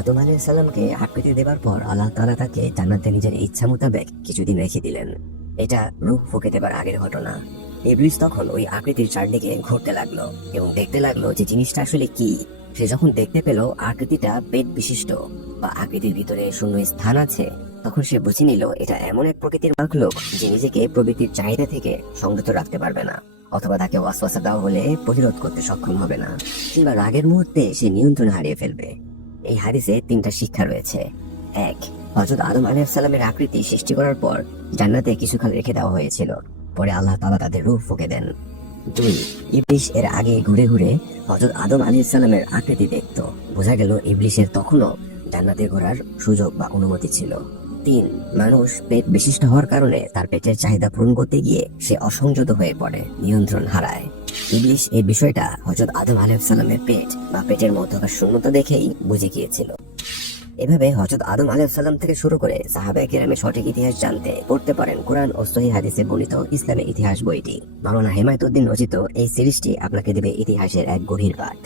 আদম আলাইহিস সালামকে আকৃতি দেবার পর আল্লাহ তাআলা তাকে জান্নাতে নিজের ইচ্ছা মোতাবেক কিছুদিন রেখে দিলেন। এটা রূহ ফুঁকে দেবার আগের ঘটনা। ইবলিস তখন ওই আকৃতির চারদিকে ঘুরতে লাগলো এবং দেখতে লাগলো যে জিনিসটা আসলে কি। সে যখন দেখতে পেল আকৃতিটা পেট বিশিষ্ট বা আকৃতির ভিতরে শূন্য স্থান আছে, তখন সে বুঝে নিল এটা এমন এক প্রকৃতির মাখলুক যে নিজেকে প্রবৃত্তির চাহিদা থেকে সংযত রাখতে পারবে না, অথবা তাকে ওয়াসওয়াসা দেওয়া হলে প্রতিরোধ করতে সক্ষম হবে না, কিংবা রাগের মুহূর্তে সে নিয়ন্ত্রণ হারিয়ে ফেলবে। এই হাদিসে 3টা শিক্ষা রয়েছে। 1, হযরত আদম আলাইহিস সালামের আকৃতি সৃষ্টি করার পর জান্নাতে কিছুকাল রেখে দেওয়া হয়েছিল, পরে আল্লাহ তাআলা তাদের রূহ ফুঁকে দেন। 2, ইবলিস এর আগে ঘুরে ঘুরে হযরত আদম আলাইহিস সালামের আকৃতি দেখত। বোঝা গেল ইবলিসের তখনও জান্নাতে ঘোরার সুযোগ বা অনুমতি ছিল। 3, মানুষ পেট বিশিষ্ট হওয়ার কারণে তার পেটের চাহিদা পূরণ করতে গিয়ে সে অসংযত হয়ে পড়ে, নিয়ন্ত্রণ হারায়। ইবলিস এই বিষয়টা হযরত আদম আলাইহিস সালামের পেট বা পেটের মধ্যকার শূন্যতা দেখেই বুঝে গিয়েছিল। এভাবে হযরত আদম আলাইহিস সালাম থেকে শুরু করে সাহাবায়ে কেরামের সঠিক ইতিহাস জানতে পড়তে পারেন কোরআন ও সহিহ হাদিসে বর্ণিত ইসলামের ইতিহাস বইটি। মাওলানা হেমায়েতুদ্দিন রচিত এই সিরিজটি আপনাকে দেবে ইতিহাসের এক গভীর পাঠ।